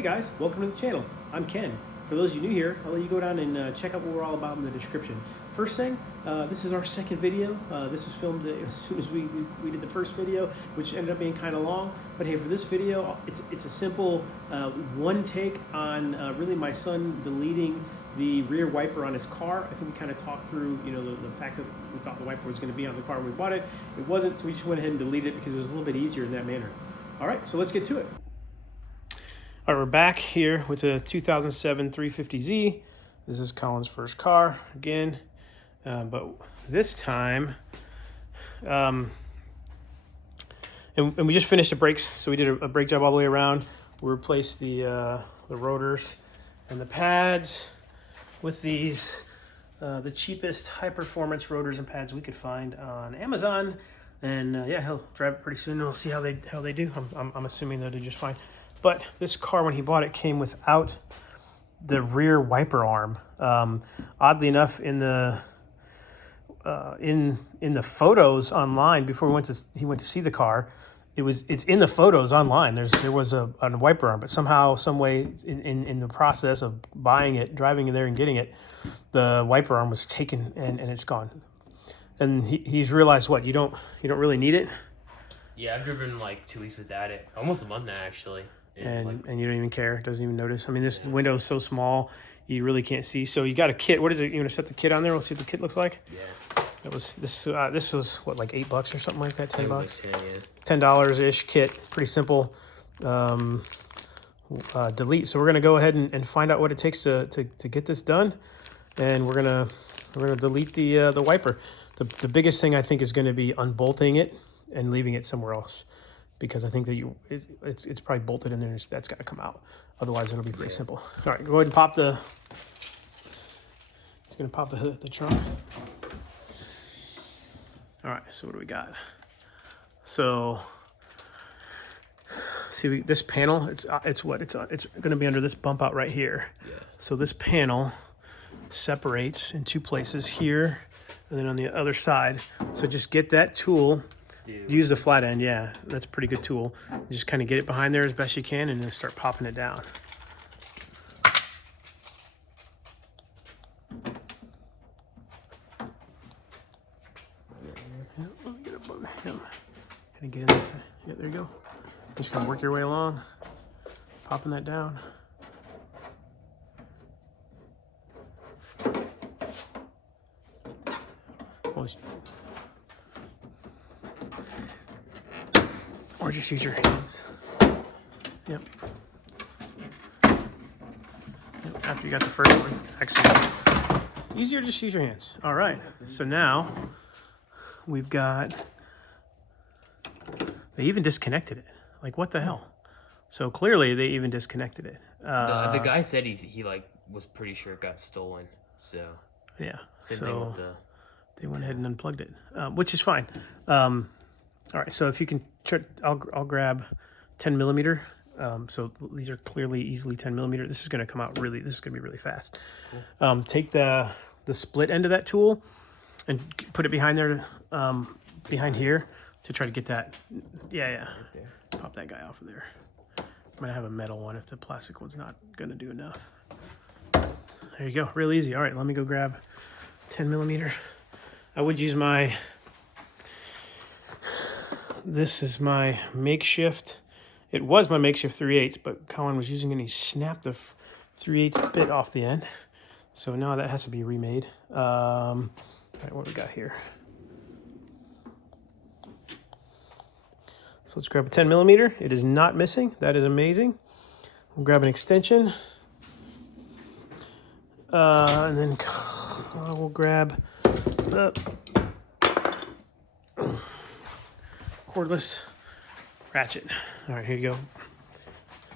Hey guys, welcome to the channel. I'm Ken. For those of you new here, I'll let you go down and check out what we're all about in the description. First thing, this is our second video. This was filmed as soon as we did the first video, which ended up being kind of long. But hey, for this video, it's a simple one take on really my son deleting the rear wiper on his car. I think we kind of talked through, the fact that we thought the wiper was going to be on the car when we bought it. It wasn't, so we just went ahead and deleted it because it was a little bit easier in that manner. All right, so let's get to it. All right, we're back here with a 2007 350Z. This is Colin's first car again, but this time, and we just finished the brakes. So we did a brake job all the way around. We replaced the rotors and the pads with these, the cheapest high-performance rotors and pads we could find on Amazon. And yeah, he'll drive it pretty soon, and we'll see how they do. I'm assuming they'll do just fine. But this car, when he bought it, came without the rear wiper arm. Oddly enough, in the photos online before he went to see the car, it's in the photos online. There was a wiper arm, but somehow, some way, in the process of buying it, driving in there and getting it, the wiper arm was taken and it's gone. And he's realized, what, you don't really need it. Yeah, I've driven like 2 weeks without it, almost a month now actually. And you don't even care, doesn't even notice. I mean, this window is so small, you really can't see. So you got a kit. What is it? You want to set the kit on there? We'll see what the kit looks like. Yeah. This was what, like $8 or something like that. $10. Like 10, yeah. $10-ish kit. Pretty simple. Delete. So we're gonna go ahead and find out what it takes to get this done, and we're gonna delete the wiper. The biggest thing I think is going to be unbolting it and leaving it somewhere else, because I think that it's probably bolted in there. And that's got to come out. Otherwise, it'll be pretty simple. All right, go ahead and pop the. It's going to pop the trunk. All right, so what do we got? So, see, this panel. It's going to be under this bump out right here. Yeah. So this panel separates in two places here, and then on the other side. So just get that tool. Use the flat end, yeah. That's a pretty good tool. Just kind of get it behind there as best you can and then start popping it down. Yeah, let me get a bug. Yeah. Kind of get in there. Yeah, there you go. Just kind of work your way along, popping that down. Or just use your hands. Yep. After you got the first one, actually, easier, just use your hands. All right, so now we've got, they even disconnected it. Like, what the hell? So clearly they even disconnected it. The guy said he like was pretty sure it got stolen. So yeah, same thing with the. They went ahead and unplugged it, which is fine. All right, so if you can, I'll grab 10 millimeter. So these are clearly easily 10 millimeter. This is going to come out really. This is going to be really fast. Cool. Take the split end of that tool and put it behind there, behind here, to try to get that. Yeah. Right there. Pop that guy off of there. I'm gonna have a metal one if the plastic one's not going to do enough. There you go. Real easy. All right, let me go grab 10 millimeter. I would use this is my makeshift. It was my makeshift 3/8, but Colin was using it and he snapped the 3/8 bit off the end. So now that has to be remade. All right, what do we got here? So let's grab a 10 millimeter. It is not missing. That is amazing. We'll grab an extension. And then we'll grab the cordless ratchet. All right, here you go.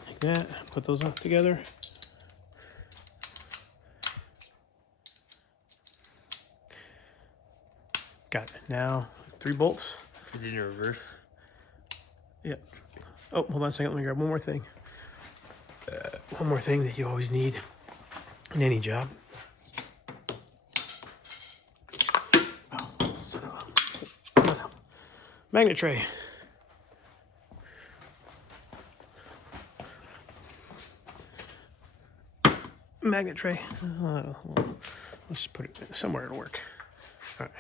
Like that. Put those up together. Got it. Now 3 bolts. Is it in reverse? Yep. Oh, hold on a second. Let me grab one more thing. One more thing that you always need in any job. Oh, son of a... magnet tray. magnet tray. Well, let's just put it somewhere it'll work. All right.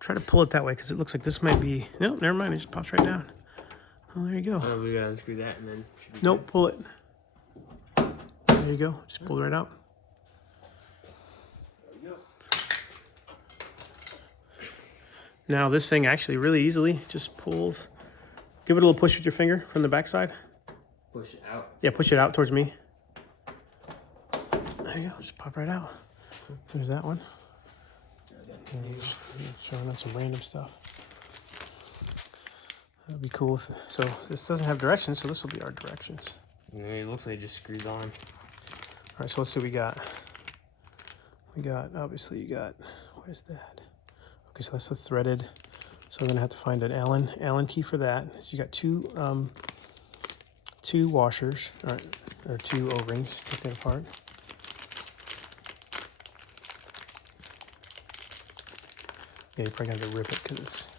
Try to pull it that way because it looks like this might be. No, never mind. It just pops right down. Oh, there you go. Oh, we gotta unscrew that and then. Nope, pull it. There you go. Just pull it right out. There we go. Now this thing actually really easily just pulls. Give it a little push with your finger from the backside. Push it out. Yeah, push it out towards me. There you go. Just pop right out. There's that one. Showing us some random stuff. That'd be cool. So this doesn't have directions, so this will be our directions. Yeah, it looks like it just screws on. All right, so let's see what we got. Obviously you got, what is that? Okay, so that's the threaded. So I'm gonna have to find an Allen key for that. So you got two washers, or two O-rings. Take that apart. Yeah, you're probably gonna have to rip it because it's.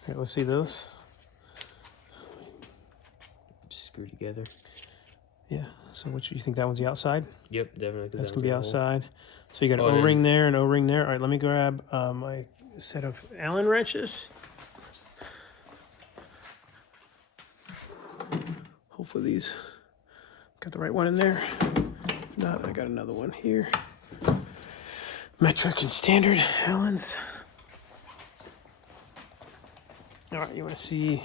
All right, let's see those. Just screw together. Yeah. So which you think that one's the outside? Yep, definitely. That's gonna be outside. So you got an O-ring there and O-ring there. All right, let me grab my set of Allen wrenches. Hopefully these got the right one in there. If not, I got another one here. Metric and standard Allens. All right, you want to see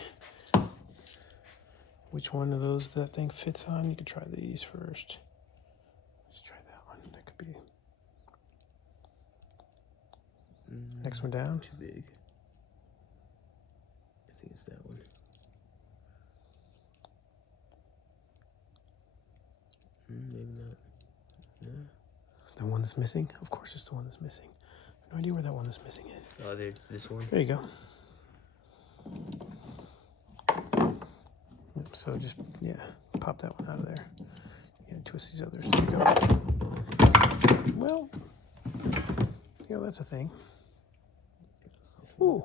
which one of those that thing fits on? You could try these first. Let's try that one. That could be. Next one down. Too big. I think it's that one. Maybe not. Yeah. The one that's missing? Of course it's the one that's missing. I have no idea where that one that's missing is. Oh, there's this one. There you go. Yep, so just, yeah, pop that one out of there. Yeah, twist these others. There you go. Well, you know, that's a thing. Ooh.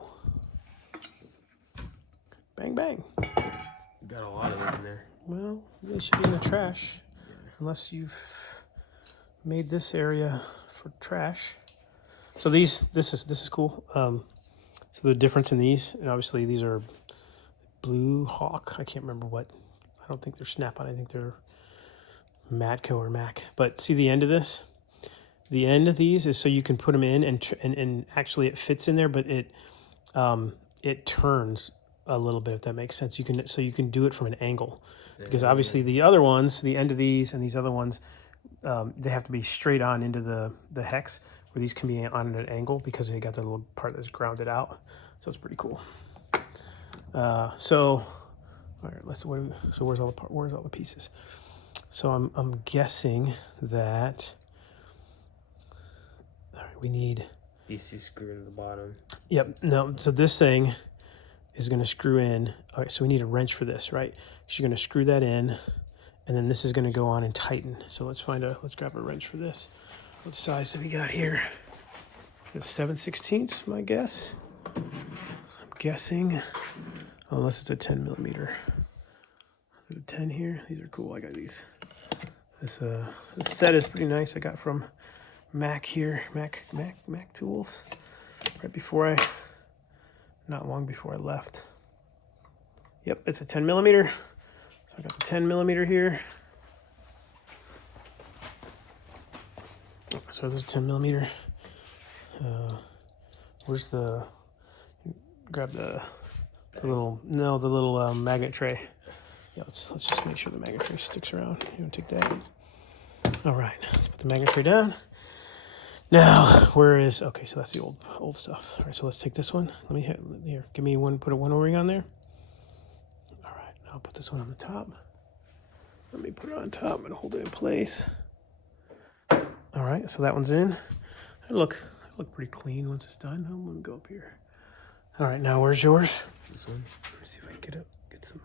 Bang, bang. Got a lot of them in there. Well, they should be in the trash. Unless you've made this area for trash. So this is cool. So the difference in these, and obviously these are Blue Hawk. I can't remember what. I don't think they're Snap-on. I think they're Matco or Mac. But see the end of this? The end of these is so you can put them in and actually it fits in there, but it turns a little bit, if that makes sense. You can do it from an angle. Because obviously the other ones, the end of these and these other ones, they have to be straight on into the hex, where these can be on an angle because they got the little part that's grounded out. So it's pretty cool. So, all right, so where's all the pieces? So I'm guessing that. All right, we need These two screw in the bottom. Yep. No. So this thing is going to screw in. All right. So we need a wrench for this, right? So you're going to screw that in, and then this is going to go on and tighten. So let's grab a wrench for this. What size do we got here? It's 7/16, my guess. I'm guessing, unless it's a 10 millimeter. There's a 10 here. These are cool. I got these. This set is pretty nice. I got from Mac here, Mac Tools, not long before I left. Yep, it's a 10 millimeter. So I got the 10 millimeter here. So there's a 10 millimeter. Where's grab the little magnet tray. Yeah, let's just make sure the magnet tray sticks around. You want to take that? All right, let's put the magnet tray down. Now, where is, okay, so that's the old stuff. All right, so let's take this one. Let me here, give me one, put a 1 O-ring on there. All right, now I'll put this one on the top. Let me put it on top and hold it in place. All right, so that one's in. That look pretty clean once it's done. I'm gonna go up here. All right, now where's yours? This one. Let me see if I can get some.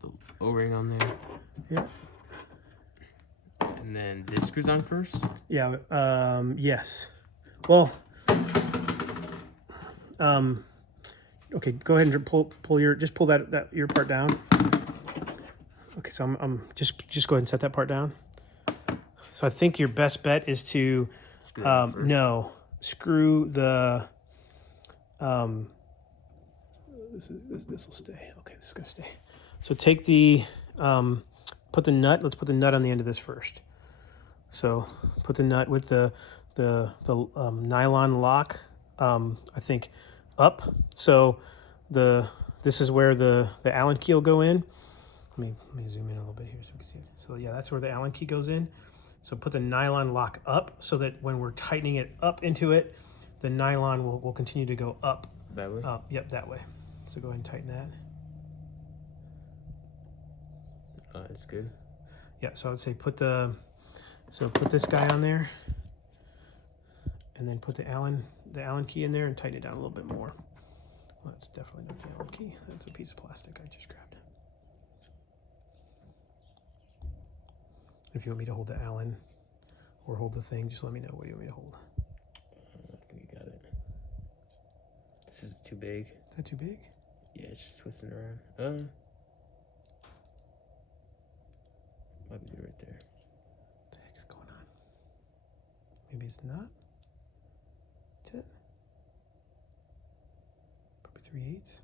Put the O-ring on there. Yeah. And then this screws on first? Yeah, yes. Well, okay, go ahead and pull that your part down. Okay, so I'm just go ahead and set that part down. So I think your best bet is to no, screw the this will stay. Okay, this is gonna stay. So take the put the nut. Let's put the nut on the end of this first. So put the nut with the nylon lock. I think up. So this is where the Allen key will go in. Let me zoom in a little bit here so we can see it. So yeah, that's where the Allen key goes in. So put the nylon lock up so that when we're tightening it up into it, the nylon will continue to go up. That way? Up, yep, that way. So go ahead and tighten that. That's good. Yeah, so I would say put this guy on there, and then put the Allen key in there and tighten it down a little bit more. Well, that's definitely not the Allen key. That's a piece of plastic I just grabbed. If you want me to hold the Allen or hold the thing, just let me know. What do you want me to hold? I think you got it. This is too big. Is that too big? Yeah, it's just twisting around. Might be good right there. What the heck is going on? Maybe it's not. 10. Probably 3/8.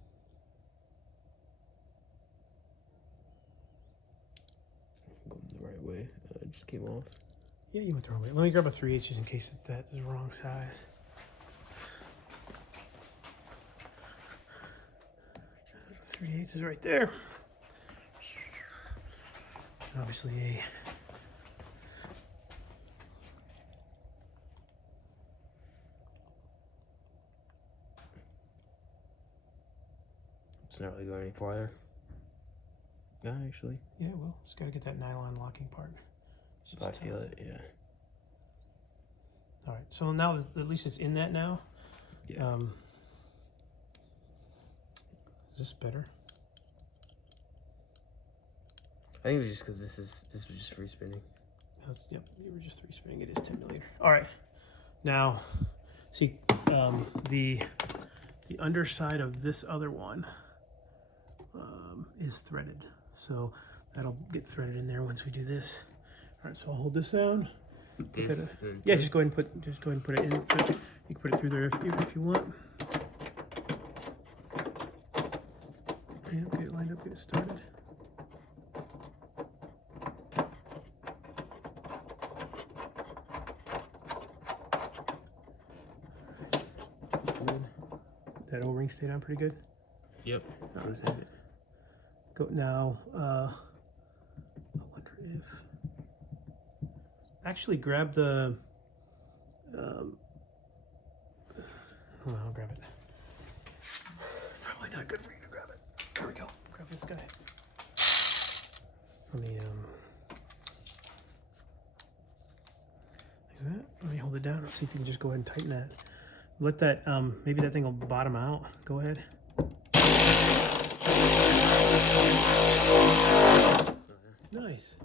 Going the right way. It just came off. Yeah, you went the wrong way. Let me grab a 3/8 just in case that is the wrong size. 3/8 is right there. Obviously It's not really going any farther. Yeah, actually. yeah, well, just gotta get that nylon locking part. I feel it, yeah. All right, so now at least it's in that now. Yeah. Is this better? I think it was just because this was just free spinning. Yep, you were just 3 spinning. It is 10 millimeter. All right, now see the underside of this other one is threaded, so that'll get threaded in there once we do this. All right, so I'll hold this down. Yeah, just go ahead and put it in. You can put it through there if you want. Yeah, get it lined up, get it started. Good. That O-ring stayed on pretty good. Yep. Right. Go now. I wonder if actually grab the. Hold on, I'll grab it. Probably not good for you to grab it. There we go. Grab this guy. Let me like that. Let me hold it down. Let's see if you can just go ahead and tighten that. Let that maybe that thing will bottom out. Go ahead. Nice.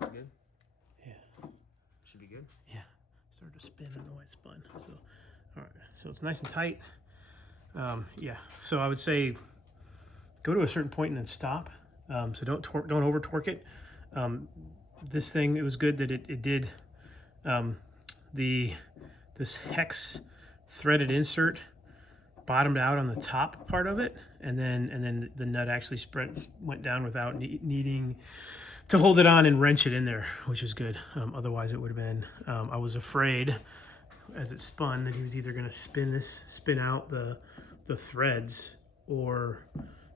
Good? Yeah. Should be good? Yeah. Started to spin. I don't know why it spun. So, all right. So it's nice and tight. Yeah. So I would say go to a certain point and then stop. So don't over torque it. This thing, it was good that it did this hex threaded insert bottomed out on the top part of it, and then the nut actually went down without needing to hold it on and wrench it in there, which is good. Otherwise it would have been I was afraid as it spun that he was either going to spin out the threads, or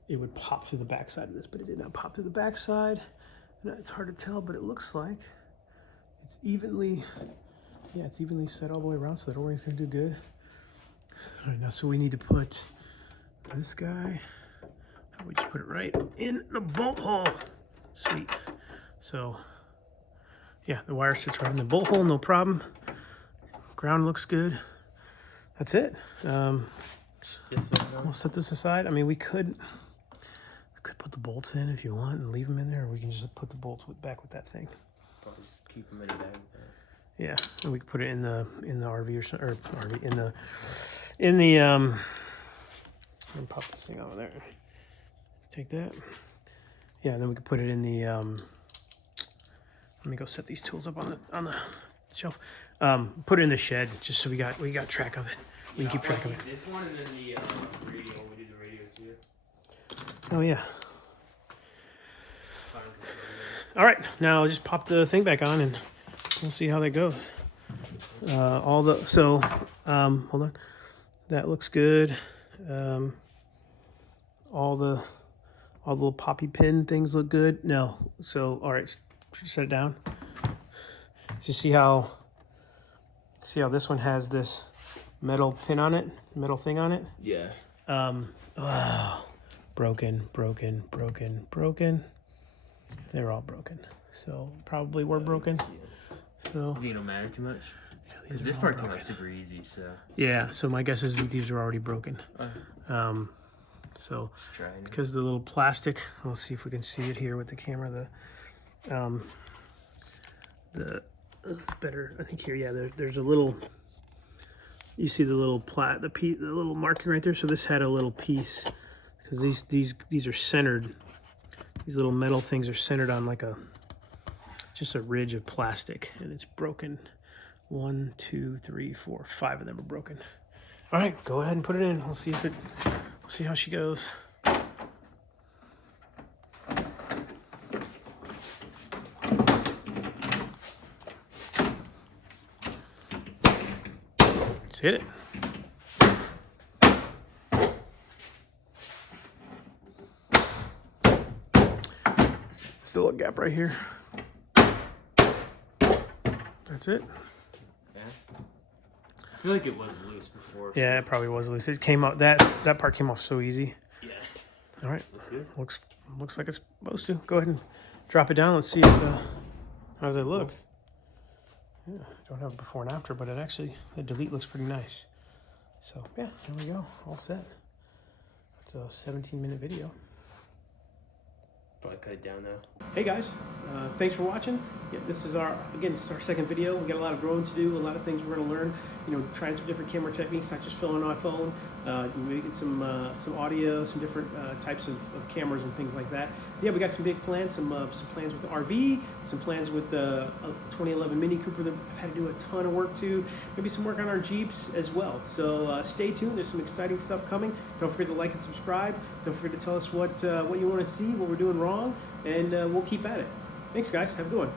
it would pop through the backside of this, but it did not pop through the backside. And it's hard to tell, but it looks like it's evenly, yeah, it's evenly set all the way around, so that O-ring's gonna do good. All right, now, so we need to put this guy, we just put it right in the bolt hole. Sweet. So, yeah, the wire sits right in the bolt hole, no problem. Ground looks good. That's it. We'll set this aside. I mean, we could put the bolts in if you want and leave them in there, or we can just put the bolts back with that thing. Probably just keep them in the bag with that. Yeah, and we could put it in the RV or something, or RV in the let me pop this thing out of there. Take that. Yeah, and then we could put it in the let me go set these tools up on the shelf. Put it in the shed just so we got track of it. We can keep track of it. This one and then the radio. We do the radio too. Oh yeah. All right, now just pop the thing back on and we'll see how that goes. Hold on. That looks good. All the little poppy pin things look good. No, so all right, set it down. So see how this one has this metal pin on it, metal thing on it? Yeah. Broken. They're all broken. So probably were broken. So you don't matter too much. Yeah, because this part came out super easy. So yeah. So my guess is these are already broken. So because of the little plastic, we'll see if we can see it here with the camera. The better, I think here. Yeah, there's a little. You see the little the little marking right there. So this had a little piece because these are centered. These little metal things are centered on like just a ridge of plastic, and it's broken. 1, 2, 3, 4, 5 of them are broken. All right, go ahead and put it in. We'll see see how she goes. Let's hit it. Still a gap right here. That's it. Yeah. I feel like it was loose before. Yeah, it probably was loose. It came out, that part came off so easy. Yeah. All right. Looks good. Looks like it's supposed to. Go ahead and drop it down. Let's see if, how does it look? Yeah, don't have a before and after, but it actually, the delete looks pretty nice. So yeah, there we go. All set. That's a 17-minute video. Probably cut it down now. Hey guys, thanks for watching. Yeah, this is our second video. We got a lot of growing to do, a lot of things we're going to learn. You know, trying some different camera techniques, not just filming on iPhone. Maybe get some audio, some different types of cameras and things like that. Yeah, we got some big plans, some plans with the RV, some plans with the 2011 Mini Cooper that I've had to do a ton of work to. Maybe some work on our Jeeps as well. So stay tuned. There's some exciting stuff coming. Don't forget to like and subscribe. Don't forget to tell us what you want to see, what we're doing wrong, and we'll keep at it. Thanks, guys. Have a good one.